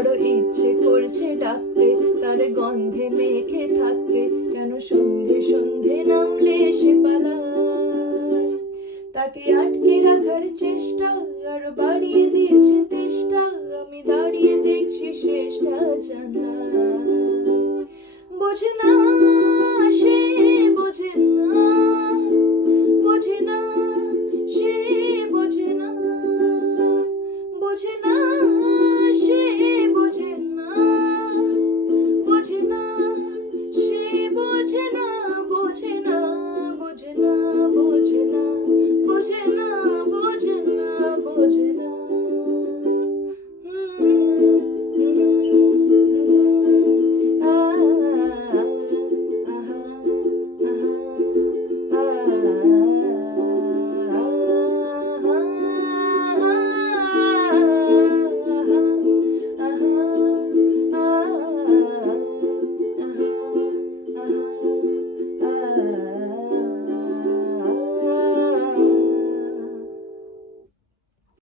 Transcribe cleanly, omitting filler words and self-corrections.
বড় ইচ্ছে করছে ডাকতে, তার গন্ধে মেখে থাকতে, কেন সন্ধে সন্ধে নামলে সে পালায়। তাকে আটকে রাখার চেষ্টা আরো বাড়িয়ে দিচ্ছে তেষ্টা, আমি দাঁড়িয়ে দেখছি শেষটা জানলায়। বোঝে না